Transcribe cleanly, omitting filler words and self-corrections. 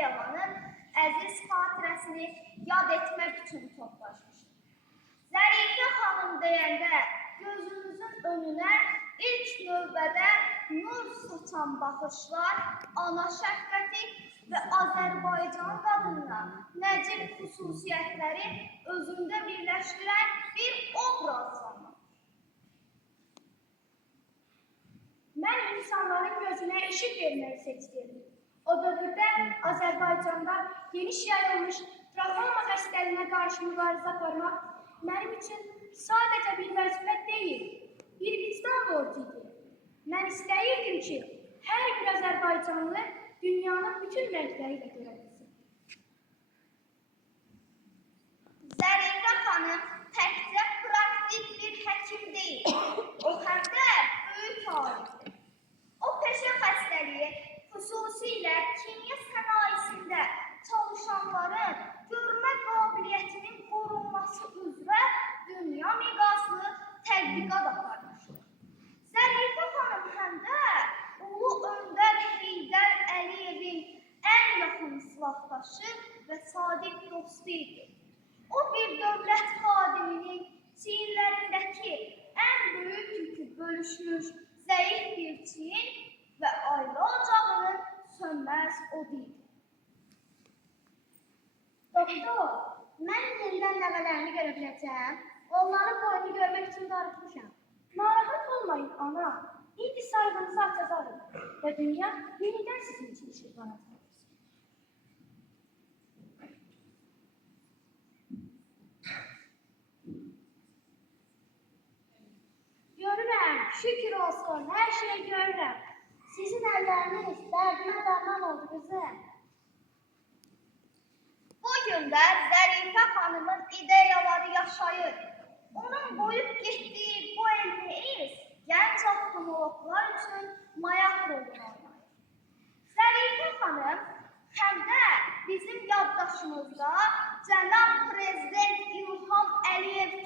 Əliyevanın əziz xatirəsini yad etmək üçün toplaşmışdır. Zərifə xanım deyəndə gözümüzün önünə ilk növbədə nur saçan baxışlar, ana şəfqəti və Azərbaycan qadınına nəcib xüsusiyyətləri özündə birləşdirən bir obraz sanır. Mən insanların gözünə işıq verməyi seçdim. O dövrdə Azərbaycanda geniş yayılmış travma xəstəliyinə qarşı mübarizə aparmaq mənim üçün sadəcə bir vəzifə deyil, bir vicdan borcu idi. Mən istəyirdim ki, hər bir Azərbaycanlı dünyanın bütün rəngləri ilə görə bilsin. Zərifə xanım təkcə praktik bir həkim deyil, o həm də böyük alimdir. O peşə xəstəliyi, xüsusilə kimya sənayesində çalışanların görmə qabiliyyətinin qorunması üzrə dünya miqyaslı tədqiqat aparmışdır. Zərifə xanım həm də Ulu Öndər Heydər Əliyevin ən yaxın silahdaşı və sadiq dostu idi. O bir dövlət xadiminin çiyinlərindəki ən böyük yükü bölüşmüş zəif bir çiyin və ailə ocağının sönməz odu idi. Doktor, mən yenidən nəvələrimi görə biləcəm. Onların boyunu görmək üçün darıxmışam. Narahat olmayın, ana. İndi sarğınızı açacağım və dünya yenidən sizin için işıqlanacaq. Görürəm, şükür olsun, hər şeyi görürəm. Sizin əlləriniz dərdimə dərman oldu, qızım. Bugün də Zərifə xanımın ideyaları yaşayır. Onun qoyub getdiyi bu elmi iz gənc optimologlar üçün mayaq rolunu oynayır. Zərifə xanım həm də bizim yaddaşımızda Cənab Prezident İlham Əliyev